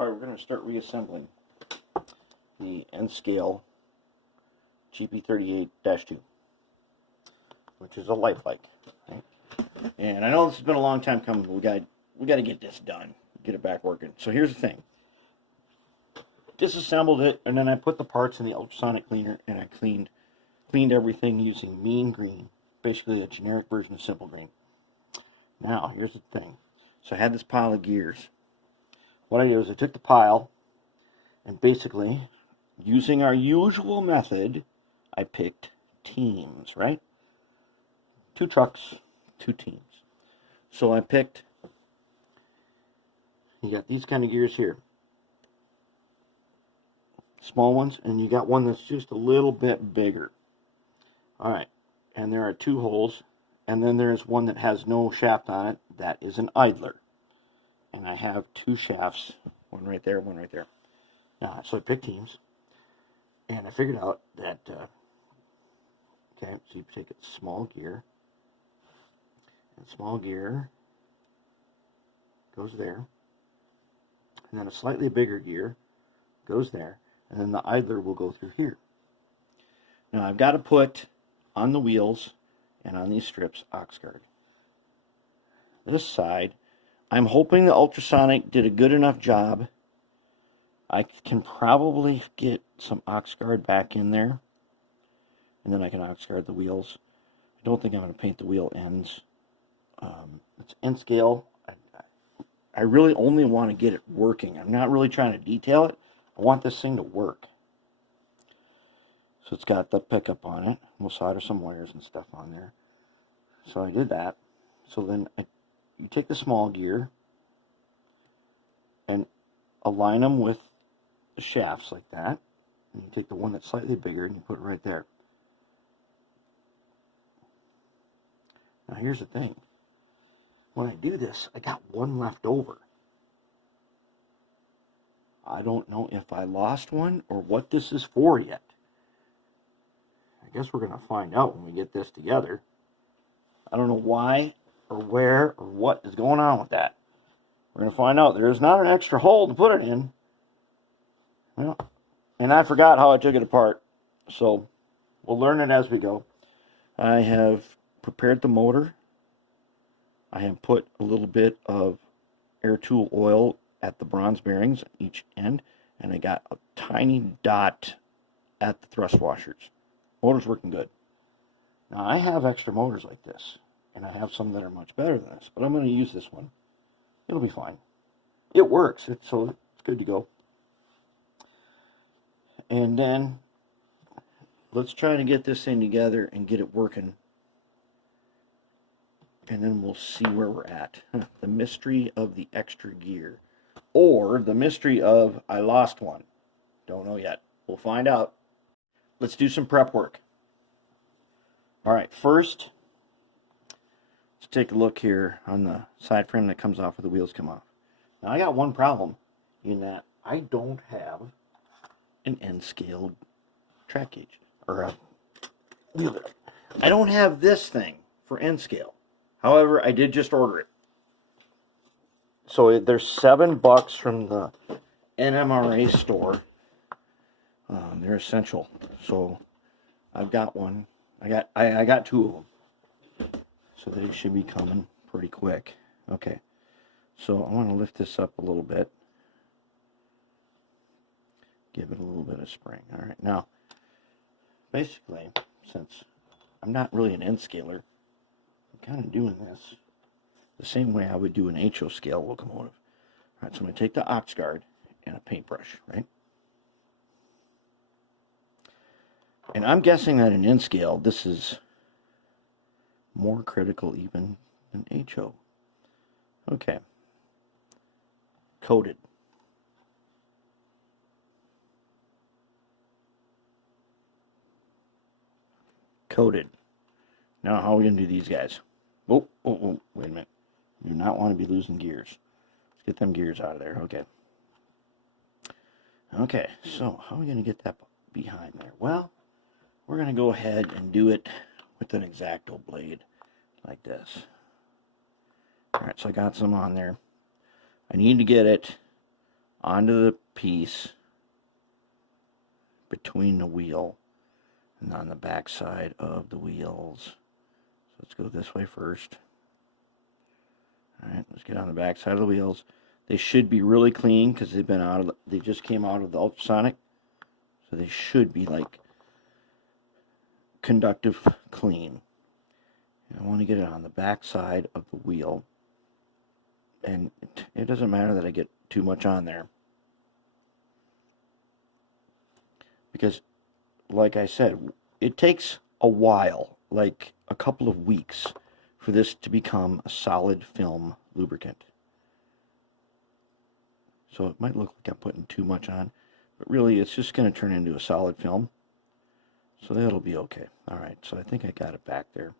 Alright, we're going to start reassembling the N-Scale GP38-2, which is a Life-Like. Right? And I know this has been a long time coming, but we got to get this done, get it back working. So here's the thing. Disassembled it, and then I put the parts in the ultrasonic cleaner, and I cleaned everything using Mean Green, basically a generic version of Simple Green. Now, here's the thing. So I had this pile of gears. What I did was I took the pile, and basically, using our usual method, I picked teams, right? 2 trucks, 2 teams. So I picked, you got these kind of gears here. Small ones, and you got one that's just a little bit bigger. Alright, and there are 2 holes, and then there's one that has no shaft on it. That is an idler. And I have 2 shafts, one right there, one right there. So I picked teams, and I figured out that, okay, so you take a small gear, and small gear goes there, and then a slightly bigger gear goes there, and then the idler will go through here. Now I've got to put on the wheels and on these strips ox guard. This side, I'm hoping the ultrasonic did a good enough job. I can probably get some ox guard back in there, and then I can ox guard the wheels. I don't think I'm going to paint the wheel ends. It's N-Scale. I really only want to get it working. I'm not really trying to detail it. I want this thing to work. So it's got the pickup on it. We'll solder some wires and stuff on there. So I did that. So then you take the small gear and align them with the shafts like that. And you take the one that's slightly bigger and you put it right there. Now here's the thing. When I do this, I got one left over. I don't know if I lost one or what this is for yet. I guess we're going to find out when we get this together. I don't know why or where or what is going on with that. We're going to find out. There's not an extra hole to put it in. Well, and I forgot how I took it apart. So we'll learn it as we go. I have prepared the motor. I have put a little bit of air tool oil at the bronze bearings at each end. And I got a tiny dot at the thrust washers. Motor's working good. Now I have extra motors like this, and I have some that are much better than this, but I'm going to use this one. It'll be fine. It works, so it's good to go. And then let's try to get this thing together and get it working, and then we'll see where we're at. The mystery of the extra gear, or the mystery of I lost one. Don't know yet. We'll find out. Let's do some prep work. Alright, first, let's take a look here on the side frame that comes off where the wheels come off. Now, I got one problem in that I don't have an N-Scale track gauge, or a wheeler. I don't have this thing for N-Scale. However, I did just order it. So there's $7 from the NMRA store. They're essential. So I've got one. I got 2 of them. So they should be coming pretty quick. Okay. So I want to lift this up a little bit. Give it a little bit of spring. All right. Now, basically, since I'm not really an N-scaler, I'm kind of doing this the same way I would do an HO scale locomotive. All right. So I'm going to take the ox guard and a paintbrush, right? And I'm guessing that in N-Scale, this is more critical even than HO. Okay. Coated. Coated. Now, how are we going to do these guys? Oh, wait a minute. You do not want to be losing gears. Let's get them gears out of there. Okay. Okay, so how are we going to get that behind there? Well, we're going to go ahead and do it with an X-Acto blade like this. Alright, so I got some on there. I need to get it onto the piece between the wheel and on the back side of the wheels. So let's go this way first. All right, let's get on the back side of the wheels. They should be really clean because they just came out of the ultrasonic, so they should be like conductive clean. And I want to get it on the back side of the wheel, and it doesn't matter that I get too much on there, because like I said, it takes a while, like a couple of weeks, for this to become a solid film lubricant. So it might look like I'm putting too much on, but really it's just going to turn into a solid film. So that'll be okay. Alright, so I think I got it back there.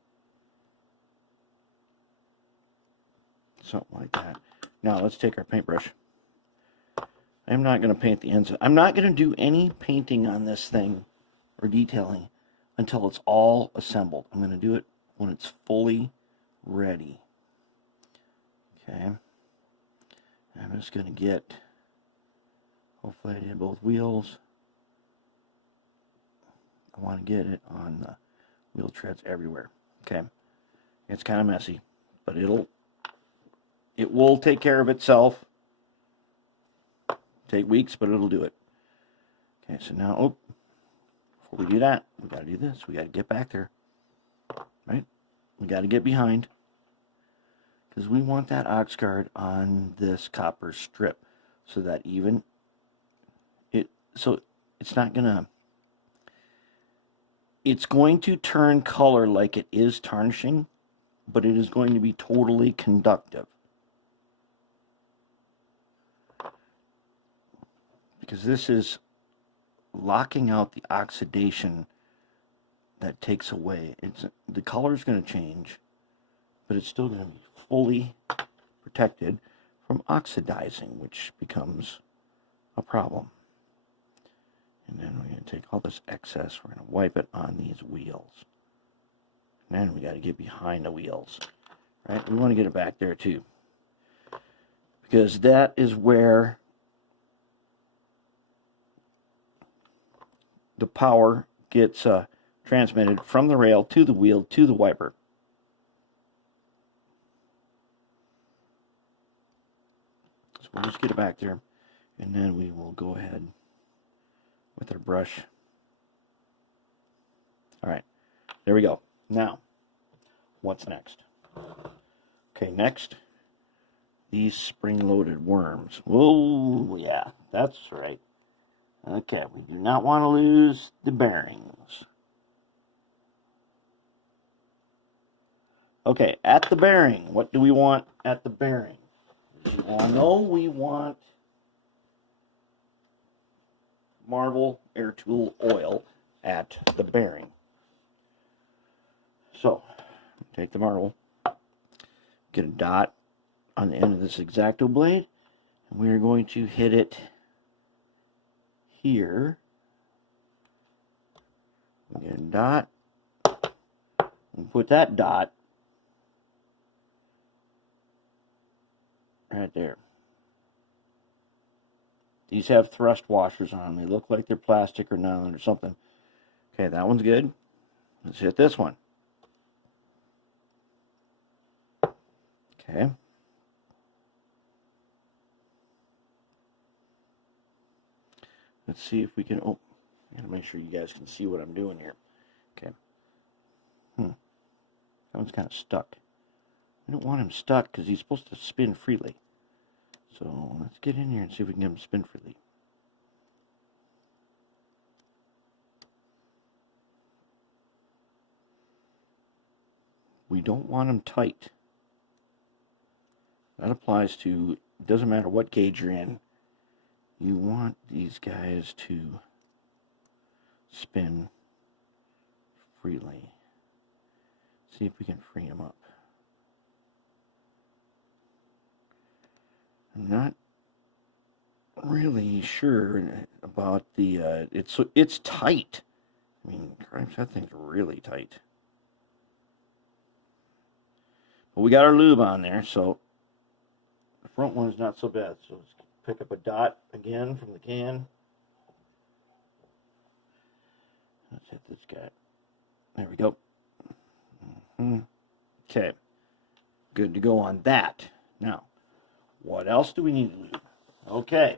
Something like that. Now let's take our paintbrush. I'm not going to paint the ends. I'm not going to do any painting on this thing or detailing until it's all assembled. I'm going to do it when it's fully ready. Okay. I'm just going to get, hopefully I did both wheels. I want to get it on the wheel treads everywhere. Okay. It's kind of messy, but it will take care of itself. Take weeks, but it'll do it. Okay, so now, before we do that, we got to do this. We got to get back there, right? We got to get behind, because we want that ox guard on this copper strip, so that it's not gonna. It's going to turn color like it is tarnishing, but it is going to be totally conductive. Because this is locking out the oxidation that takes away. The color is going to change, but it's still going to be fully protected from oxidizing, which becomes a problem. And then we're going to take all this excess, we're going to wipe it on these wheels. And then we got to get behind the wheels, right? We want to get it back there too, because that is where the power gets transmitted from the rail to the wheel to the wiper. So we'll just get it back there, and then we will go ahead with our brush. Alright, there we go. Now, what's next? Okay, next, these spring-loaded worms. Oh, yeah, that's right. Okay, we do not want to lose the bearings. Okay, at the bearing, what do we want at the bearing? As you all know, we want Marvel Air Tool oil at the bearing. So, take the marble, get a dot on the end of this X-Acto blade, and we're going to hit it here. We get a dot, and put that dot right there. These have thrust washers on them. They look like they're plastic or nylon or something. Okay, that one's good. Let's hit this one. Okay. Let's see if we can, I gotta make sure you guys can see what I'm doing here. Okay. That one's kind of stuck. I don't want him stuck because he's supposed to spin freely. So let's get in here and see if we can get him to spin freely. We don't want them tight. That applies to, it doesn't matter what gauge you're in. You want these guys to spin freely. See if we can free them up. I'm not really sure about the, it's tight. I mean, Christ, that thing's really tight. But we got our lube on there, so the front one is not so bad. So let's pick up a dot again. again from the can. Let's hit this guy. There we go. Okay. Good to go on that. Now, what else do we need to do? Okay.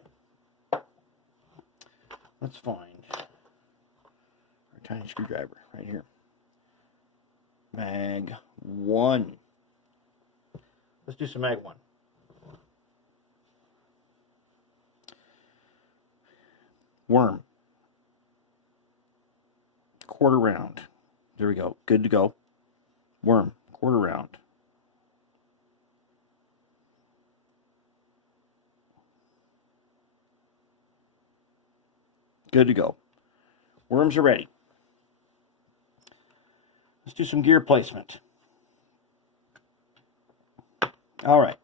Let's find our tiny screwdriver right here. Mag 1. Let's do some mag 1. Worm. Quarter round. There we go. Good to go. Worm. Quarter round. Good to go. Worms are ready. Let's do some gear placement. All right.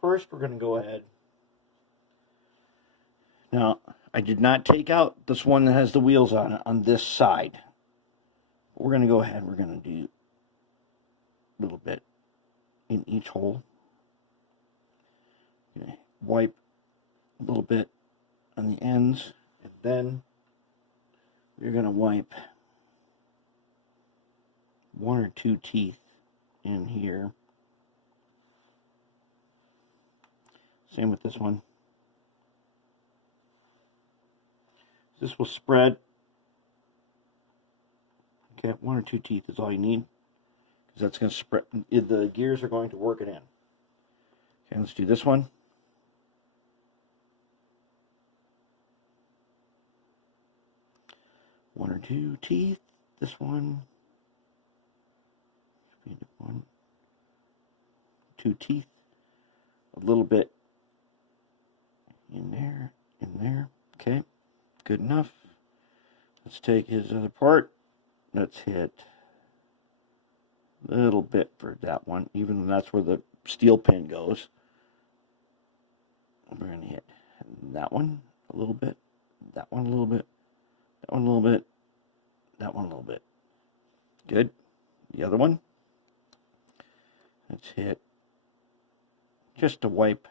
First, we're going to go ahead. Now, I did not take out this one that has the wheels on it on this side. We're going to go ahead. We're going to do a little bit in each hole. Okay. Wipe a little bit on the ends. And then we're going to wipe 1 or 2 teeth in here. Same with this one. This will spread. Okay, 1 or 2 teeth is all you need, because that's going to spread. The gears are going to work it in. Okay, let's do this one. One or 2 teeth. This one. 1, 2 teeth. A little bit in there, in there. Okay, good enough. Let's take his other part. Let's hit a little bit for that one, even though that's where the steel pin goes. We're going to hit that one a little bit, that one a little bit, that one a little bit, that one a little bit. Good. The other one. Let's hit just to wipe.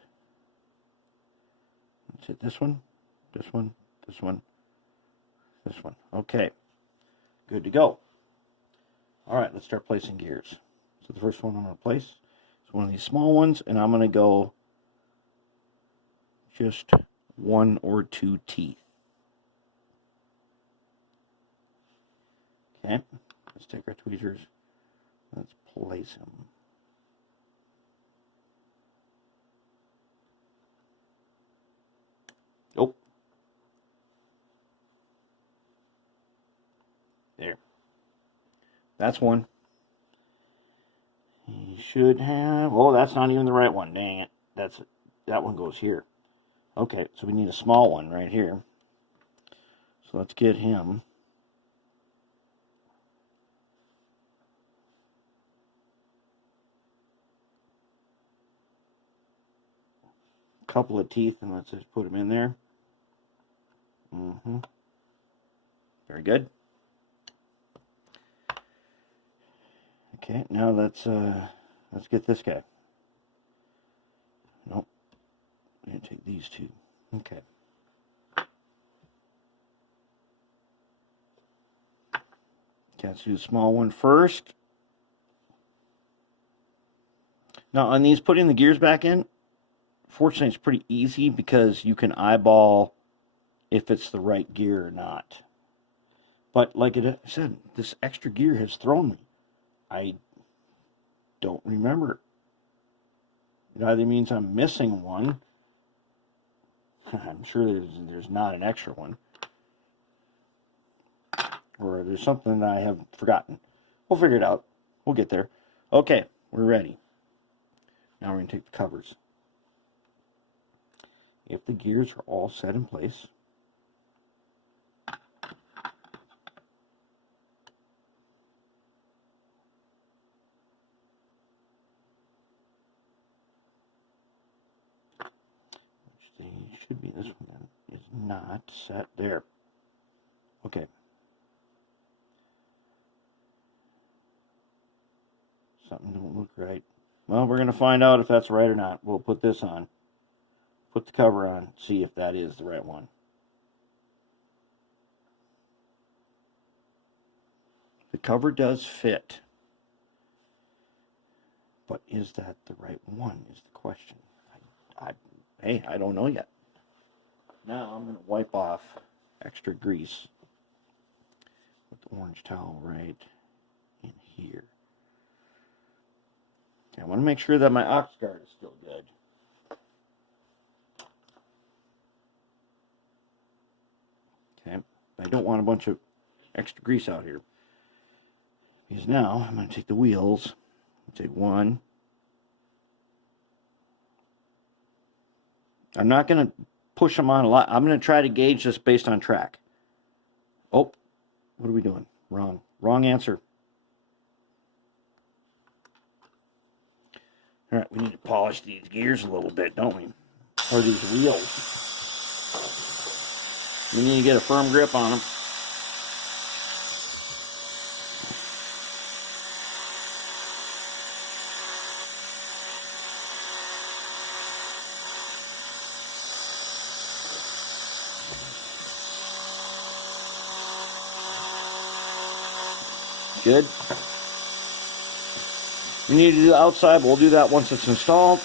Let's hit this one, this one, this one, this one. Okay. Good to go. All right, let's start placing gears. So the first one I'm going to place is one of these small ones, and I'm going to go just 1 or 2 teeth. Okay, let's take our tweezers. Let's place them. Oh. There. That's one. He should have... Oh, that's not even the right one. Dang it. That one goes here. Okay, so we need a small one right here. So let's get him. A couple of teeth, and let's just put him in there. Very good. Okay, now let's get this guy. Nope. I'm going to take these two. Okay. Okay, let's do the small one first. Now, on these, putting the gears back in, fortunately, it's pretty easy because you can eyeball if it's the right gear or not. But like I said, this extra gear has thrown me. I don't remember. It either means I'm missing one. I'm sure there's not an extra one. Or there's something that I have forgotten. We'll figure it out. We'll get there. Okay, we're ready. Now we're going to take the covers. If the gears are all set in place, which they should be, this one is not set there. Okay. Something don't look right. Well, we're going to find out if that's right or not. We'll put this on. put the cover on, see if that is the right one. The cover does fit. But is that the right one is the question. Hey, I don't know yet. Now I'm going to wipe off extra grease with the orange towel right in here. Okay, I want to make sure that my ox guard is still good. Okay, I don't want a bunch of extra grease out here. Because now I'm going to take the wheels, take one. I'm not going to push them on a lot. I'm going to try to gauge this based on track. Oh, what are we doing? Wrong. Wrong answer. All right, we need to polish these gears a little bit, don't we? Or these wheels. We need to get a firm grip on them. Good. We need to do the outside, but we'll do that once it's installed.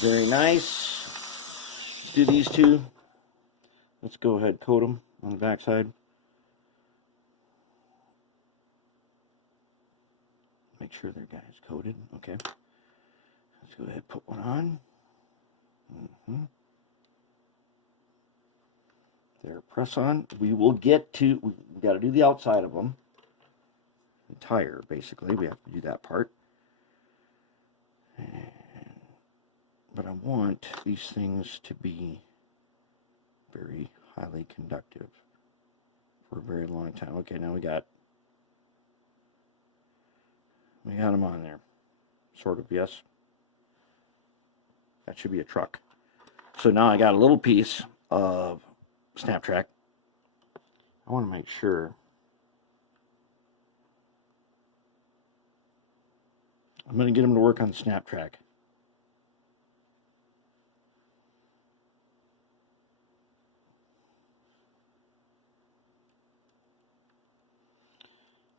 Very nice. Let's do these two. Let's go ahead, coat them on the back side. Make sure their guy is coated. Okay. Let's go ahead and put one on. There, press on. We will get to, we got to do the outside of them. The tire, basically. We have to do that part. But I want these things to be very highly conductive for a very long time. Okay, now we got them on there. Sort of, yes. That should be a truck. So now I got a little piece of snap track. I want to make sure. I'm going to get them to work on the snap track.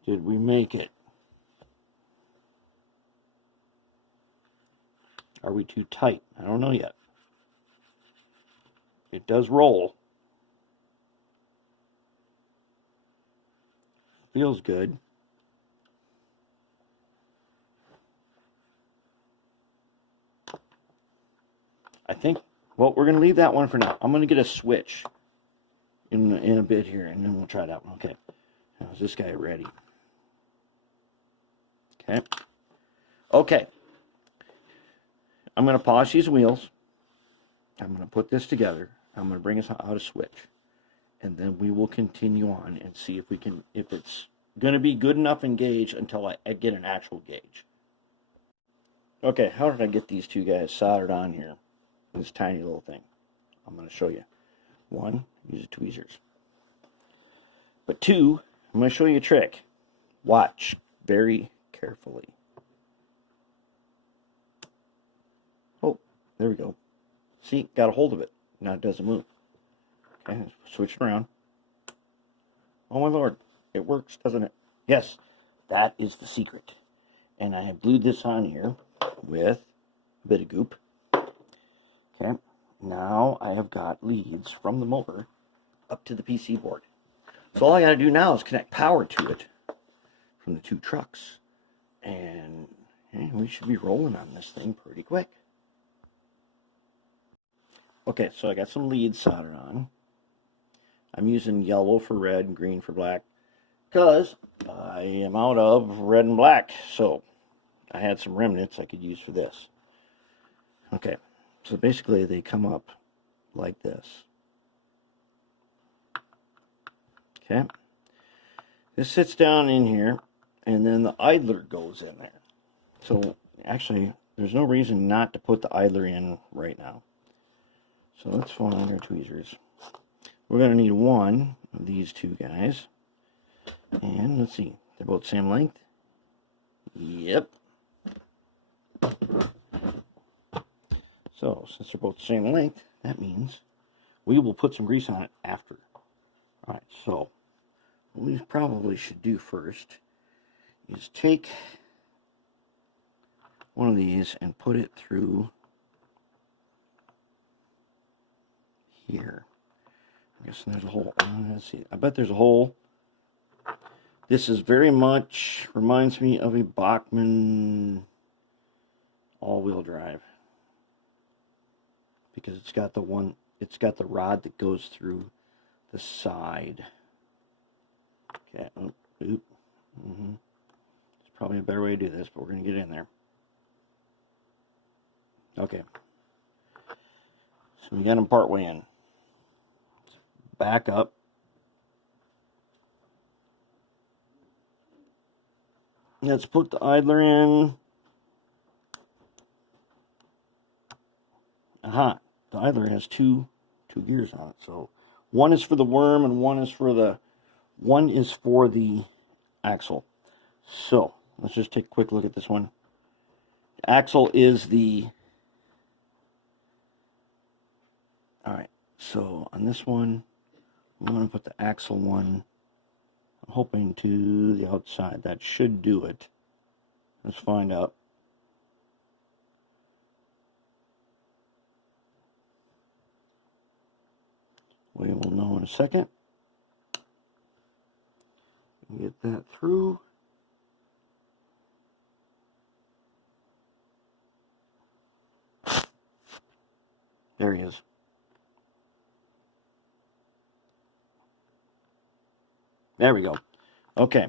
Did we make it? Are we too tight? I don't know yet. It does roll. Feels good. I think, well, we're going to leave that one for now. I'm going to get a switch in a bit here, and then we'll try that one. Okay. Now, is this guy ready? Okay. Okay. I'm going to polish these wheels. I'm going to put this together. I'm going to bring us out a switch. And then we will continue on and see if we can, if it's going to be good enough in gauge until I get an actual gauge. Okay, how did I get these two guys soldered on here? This tiny little thing. I'm going to show you. One, use tweezers. But two, I'm going to show you a trick. Watch very carefully. Oh, there we go. See, got a hold of it. Now it doesn't move. Okay, switch it around. Oh my lord, it works, doesn't it? Yes, that is the secret. And I have glued this on here with a bit of goop. Okay, now I have got leads from the motor up to the PC board. So all I got to do now is connect power to it from the two trucks. And we should be rolling on this thing pretty quick. Okay, so I got some leads soldered on. I'm using yellow for red and green for black because I am out of red and black. So I had some remnants I could use for this. Okay, so basically they come up like this. Okay, this sits down in here and then the idler goes in there. So actually there's no reason not to put the idler in right now. So let's find our tweezers. We're going to need one of these two guys. And let's see, they're both the same length. Yep. So since they're both the same length, that means we will put some grease on it after. Alright, so what we probably should do first is take one of these and put it through here. I guess there's a hole. Let's see. I bet there's a hole. This is very much reminds me of a Bachmann all-wheel drive, because it's got the rod that goes through the side. Okay. Oh, oop. There's probably a better way to do this, but we're going to get in there. Okay. So we got them part way in. Back up. Let's put the idler in. Aha. The idler has two gears on it. So one is for the worm and one is for the axle. So let's just take a quick look at this one. The axle is the... Alright, so on this one, I'm going to put the axle one, I'm hoping, to the outside. That should do it. Let's find out. We will know in a second. Get that through. There he is. There we go. Okay.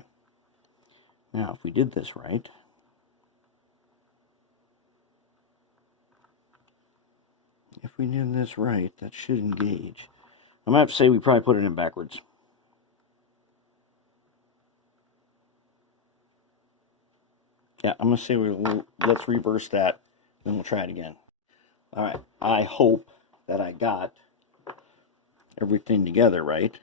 Now, if we did this right, that should engage. I'm going to have to say we probably put it in backwards. Yeah, I'm going to say let's reverse that, then we'll try it again. All right. I hope that I got everything together right.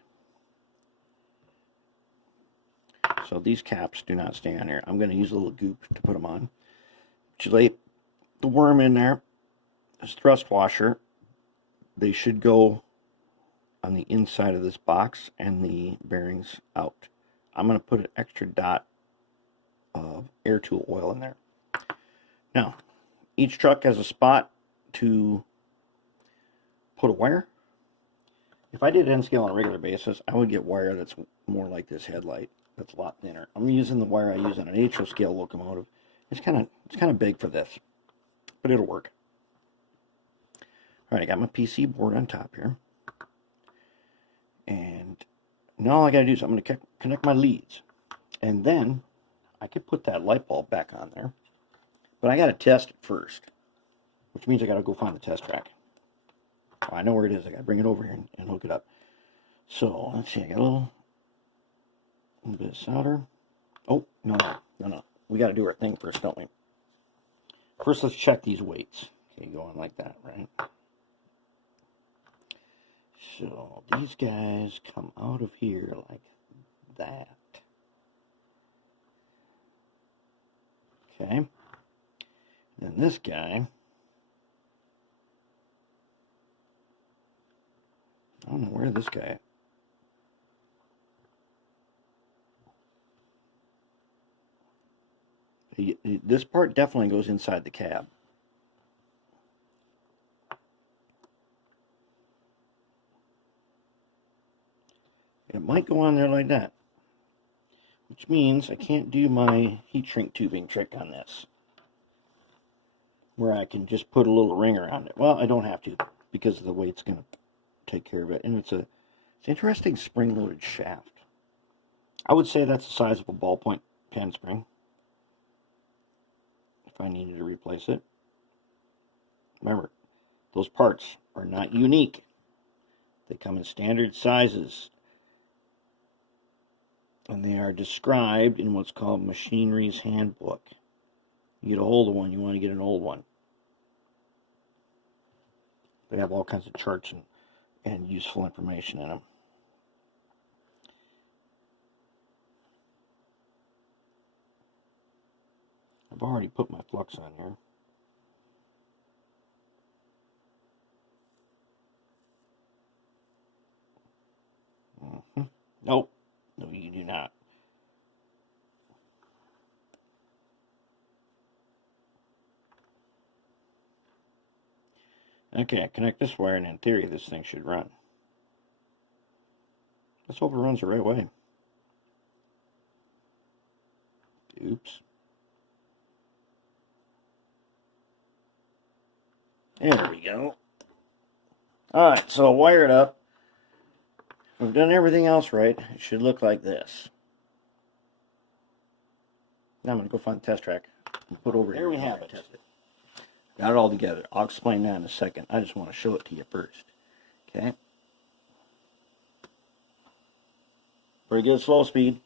So these caps do not stay on here. I'm going to use a little goop to put them on. To lay the worm in there, this thrust washer, they should go on the inside of this box and the bearings out. I'm going to put an extra dot of air tool oil in there. Now, each truck has a spot to put a wire. If I did N scale on a regular basis, I would get wire that's more like this headlight. That's a lot thinner. I'm using the wire I use on an HO scale locomotive. It's kind of big for this, but it'll work. All right, I got my PC board on top here, and now all I got to do is I'm going to connect my leads, and then I could put that light bulb back on there, but I got to test it first, which means I got to go find the test track. Oh, I know where it is. I got to bring it over here and hook it up. So let's see. I got a little bit of solder. Oh, no. We got to do our thing first, don't we? First, let's check these weights. Okay, going like that, right? So these guys come out of here like that. Okay. Then this guy, I don't know where this guy. This part definitely goes inside the cab. It might go on there like that, which means I can't do my heat shrink tubing trick on this, where I can just put a little ring around it. Well, I don't have to, because the weight's going to take care of it. And it's an interesting spring-loaded shaft. I would say that's the size of a ballpoint pen spring, if I needed to replace it. Remember, those parts are not unique. They come in standard sizes, and they are described in what's called Machinery's Handbook. You get a hold of one, you want to get an old one. They have all kinds of charts and useful information in them. I've already put my flux on here. Nope. No, you do not. Okay, I connect this wire, and in theory, this thing should run. Let's hope it runs the right way. Oops. There we go. Alright, so wire it up. We've done everything else right. It should look like this. Now I'm going to go find the test track and put over here. There we have it. Test it. Got it all together. I'll explain that in a second. I just want to show it to you first. Okay. Pretty good slow speed.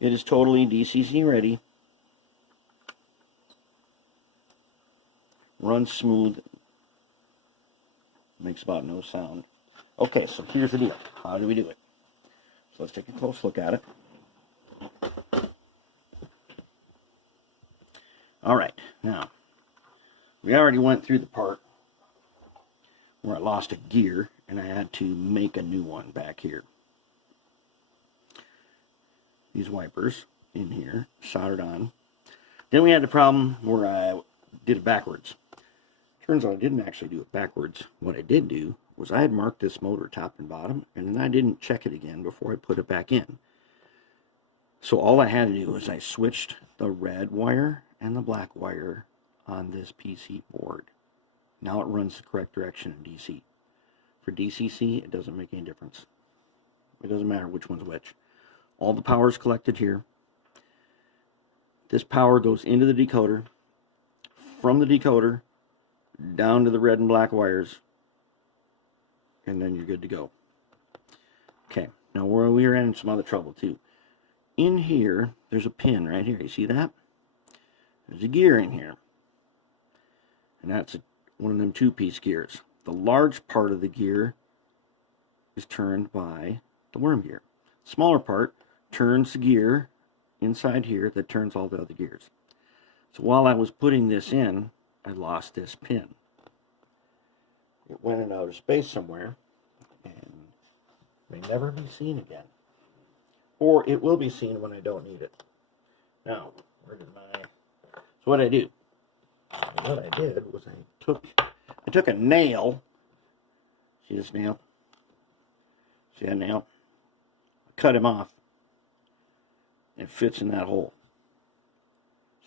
It is totally DCC ready. Runs smooth. Makes about no sound. Okay, so here's the deal. How do we do it? So let's take a close look at it. Alright, now, we already went through the part where I lost a gear and I had to make a new one back here. These wipers in here, soldered on. Then we had the problem where I did it backwards. Turns out I didn't actually do it backwards. What I did do was I had marked this motor top and bottom, and then I didn't check it again before I put it back in. So all I had to do was I switched the red wire and the black wire on this PC board. Now it runs the correct direction in DC. For DCC, it doesn't make any difference. It doesn't matter which one's which. All the power is collected here. This power goes into the decoder. From the decoder down to the red and black wires, and then you're good to go. Okay, now we are in some other trouble too. In here, there's a pin right here. You see that? There's a gear in here, and that's one of them two-piece gears. The large part of the gear is turned by the worm gear. The smaller part turns the gear inside here that turns all the other gears. So while I was putting this in, I lost this pin. It went in outer space somewhere and may never be seen again. Or it will be seen when I don't need it. Now, where did my... So what I do? What I did was I took a nail. See this nail? See that nail? I cut him off. It fits in that hole.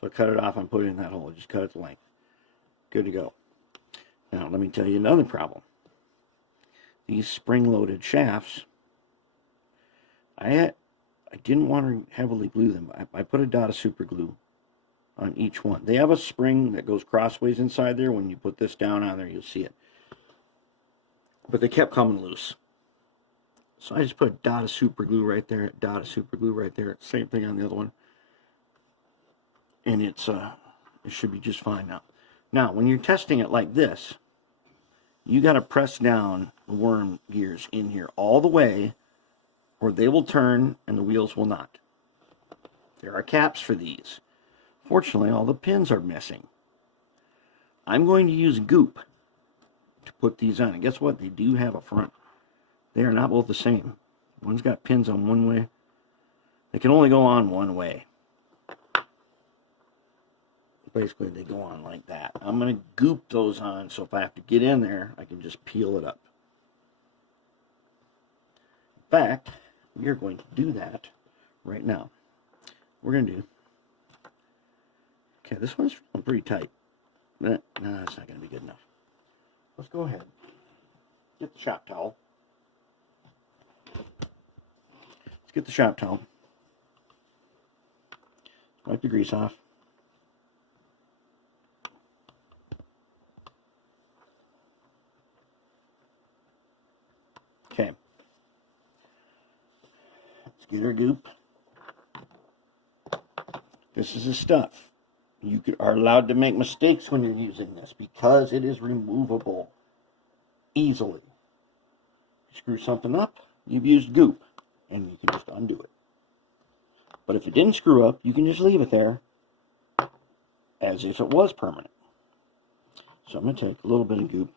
So I cut it off and put it in that hole. Just cut it to length. Good to go. Now let me tell you another problem. These spring-loaded shafts, I didn't want to heavily glue them. I put a dot of super glue on each one. They have a spring that goes crossways inside there. When you put this down on there, you'll see it. But they kept coming loose. So I just put a dot of super glue right there, a dot of super glue right there. Same thing on the other one. And it should be just fine now. Now, when you're testing it like this, you got to press down the worm gears in here all the way, or they will turn and the wheels will not. There are caps for these. Fortunately, all the pins are missing. I'm going to use goop to put these on. And guess what? They do have a front. They are not both the same. One's got pins on one way. They can only go on one way. Basically, they go on like that. I'm going to goop those on, so if I have to get in there, I can just peel it up. In fact, we are going to do that right now. We're going to do... Okay, this one's pretty tight. But, no, it's not going to be good enough. Let's go ahead. Get the shop towel. Let's get the shop towel. Wipe the grease off. Okay. Let's get our goop. This is the stuff. You are allowed to make mistakes when you're using this because it is removable easily. You screw something up, you've used goop, and you can just undo it. But if it didn't screw up, you can just leave it there as if it was permanent. So I'm going to take a little bit of goop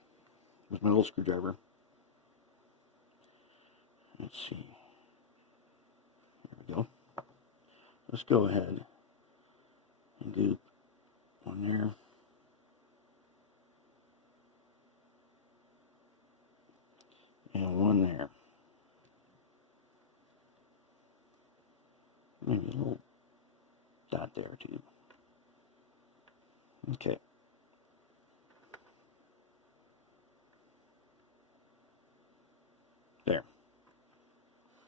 with my little screwdriver. Let's see. There we go. Let's go ahead and goop one there. And one there. Maybe a little dot there too. Okay. There.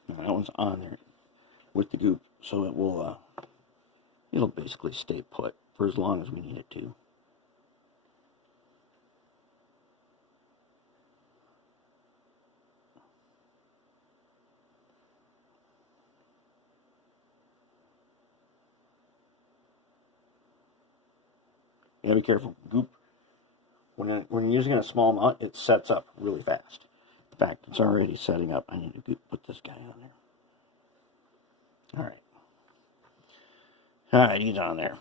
Now that one's on there with the goop, so it will it'll basically stay put for as long as we need it to. You gotta be careful. Goop, when you're using a small amount, it sets up really fast. In fact, it's already setting up. I need to put this guy on there. All right. All right, he's on there.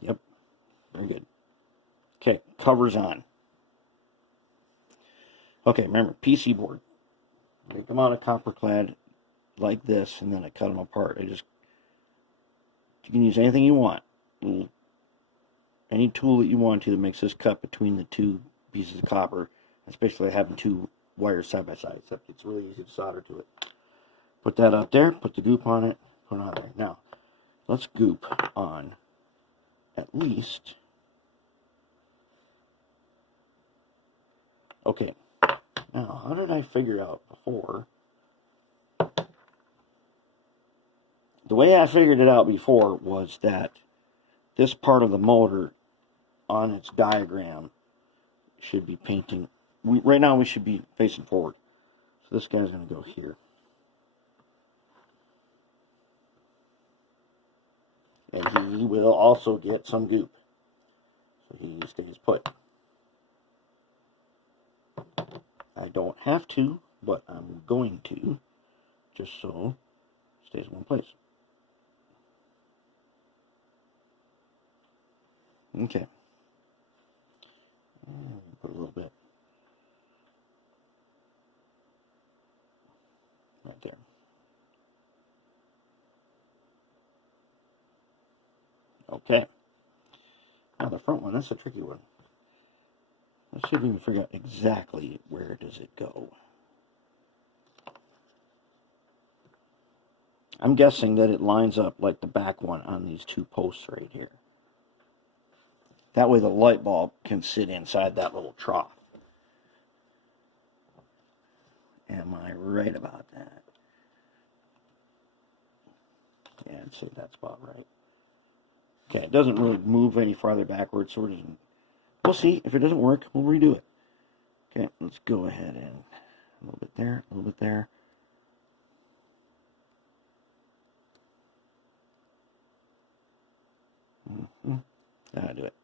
Yep, very good. Okay, cover's on. Okay, remember, PC board. Make them out of copper clad like this, and then I cut them apart. You can use anything you want. Any tool that you want to that makes this cut between the two pieces of copper, especially having two wires side by side, except it's really easy to solder to it. Put that up there, put the goop on it, put it on there. Now, let's goop on at least. Okay, now how did I figure out before? The way I figured it out before was that this part of the motor on its diagram should be painting. Right now we should be facing forward. So this guy's going to go here. And he will also get some goop. So he stays put. I don't have to, but I'm going to, just so it stays in one place. Okay. Put a little bit right there. Okay. Now the front one, that's a tricky one. Let's see if we can figure out exactly where does it go. I'm guessing that it lines up like the back one on these two posts right here. That way the light bulb can sit inside that little trough. Am I right about that? Yeah, I'd say that's about right. Okay, it doesn't really move any farther backwards, so we'll see. If it doesn't work, we'll redo it. Okay, let's go ahead and a little bit there, a little bit there. That'll do it.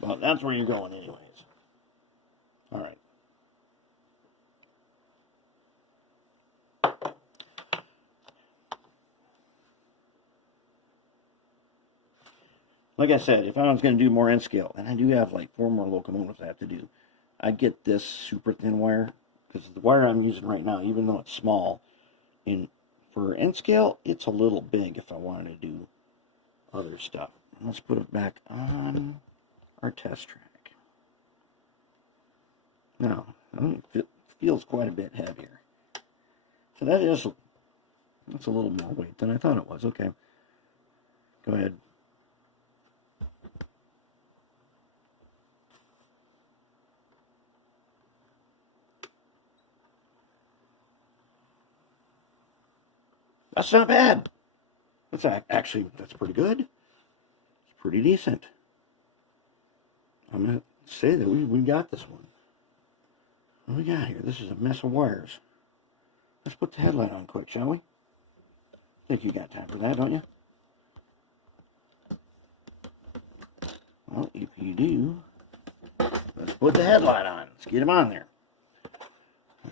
Well, that's where you're going anyways. All right. Like I said, if I was going to do more N scale, and I do have like 4 more locomotives I have to do, I'd get this super thin wire, because the wire I'm using right now, even though it's small, for N scale, it's a little big if I wanted to do other stuff. Let's put it back on our test track. Now, it feels quite a bit heavier. So that's a little more weight than I thought it was. Okay. Go ahead. That's not bad. That's pretty good. It's pretty decent. I'm going to say that we got this one. What do we got here? This is a mess of wires. Let's put the headlight on quick, shall we? Think you got time for that, don't you? Well, if you do, let's put the headlight on. Let's get him on there.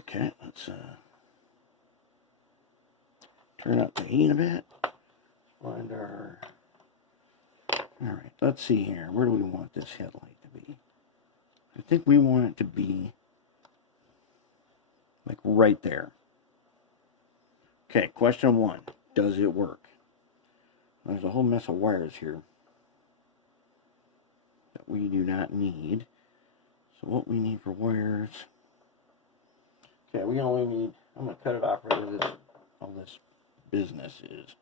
Okay, let's turn up the heat a bit. Find our... Alright, let's see here. Where do we want this headlight to be? I think we want it to be like right there. Okay, question 1. Does it work? There's a whole mess of wires here that we do not need. So what we need for wires... Okay, we only need... I'm going to cut it off where all this business is.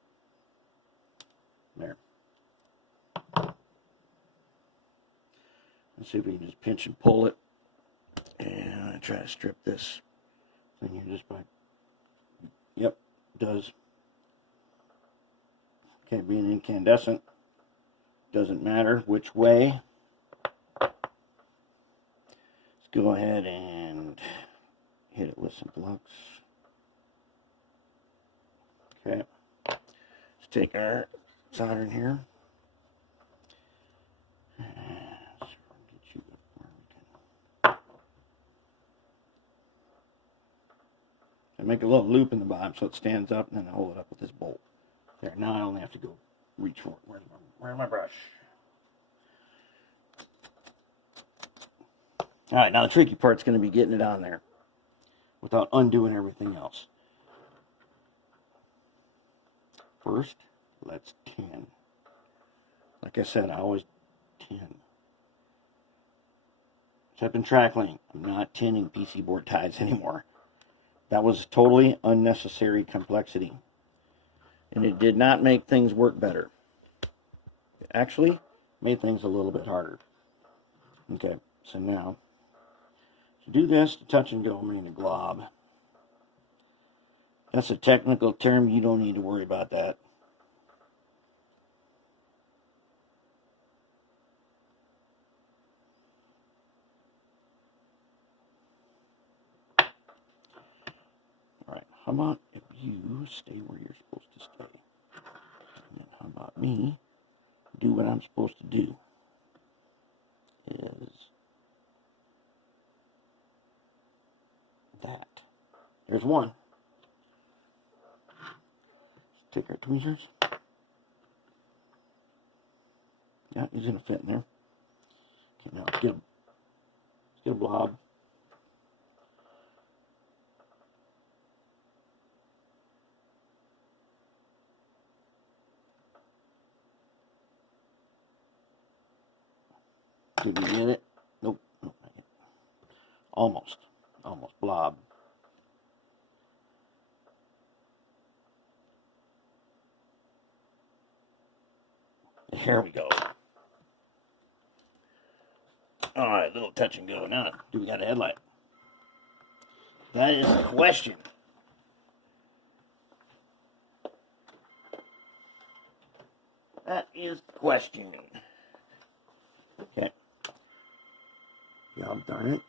There. Let's see if we can just pinch and pull it. And I'm going to try to strip this thing here just by... Yep, it does. Okay, being incandescent, doesn't matter which way. Let's go ahead and hit it with some flux. Okay, let's take our soldering here. I make a little loop in the bottom so it stands up, and then I hold it up with this bolt. There, now I only have to go reach for it. Where's my brush? Alright, now the tricky part's going to be getting it on there without undoing everything else. First, let's tin. Like I said, I always tin. Except in track lane, I'm not tinning PC board ties anymore. That was totally unnecessary complexity. And it did not make things work better. It actually made things a little bit harder. Okay, so now, to do this, to touch and go, I'm going to glob. That's a technical term, you don't need to worry about that. Alright, how about if you stay where you're supposed to stay? And then how about me do what I'm supposed to do? Is that. There's one. Let's take our tweezers. Yeah, he's gonna fit in there. Okay, now let's get a blob. Did we get it? Nope. Nope. Almost blob. Here we go. Alright, little touch and go. Now, do we got a headlight? That is the question. That is the question. Okay. God darn it.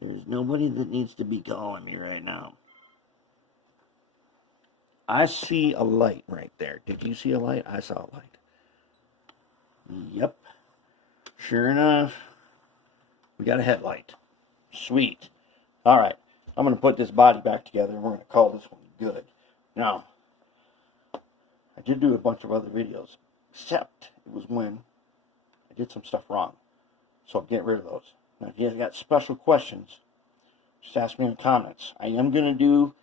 There's nobody that needs to be calling me right now. I see a light right there. Did you see a light? I saw a light. Yep. Sure enough, we got a headlight. Sweet. Alright, I'm going to put this body back together and we're going to call this one good. Now, I did do a bunch of other videos, except it was when I did some stuff wrong. So I'll get rid of those. Now, if you guys got special questions, just ask me in the comments. I am going to do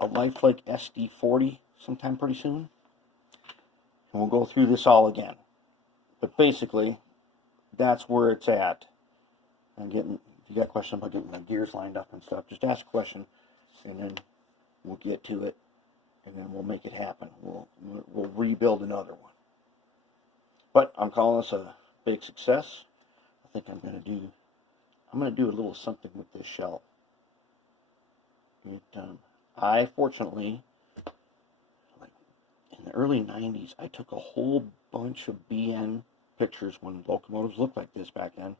a Life-Like SD40 sometime pretty soon. And we'll go through this all again. But basically, that's where it's at. And if you got questions about getting the gears lined up and stuff, just ask a question, and then we'll get to it, and then we'll make it happen. We'll rebuild another one. But I'm calling this a big success. I think I'm going to do a little something with this shell. I fortunately, like in the early 90s, I took a whole bunch of BN pictures when locomotives looked like this back then.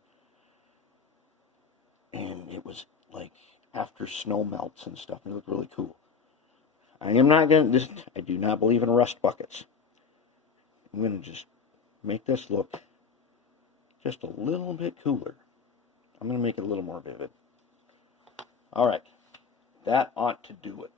And it was like, after snow melts and stuff. They look really cool. I am not going to, I do not believe in rust buckets. I'm going to just make this look just a little bit cooler. I'm going to make it a little more vivid. Alright, that ought to do it.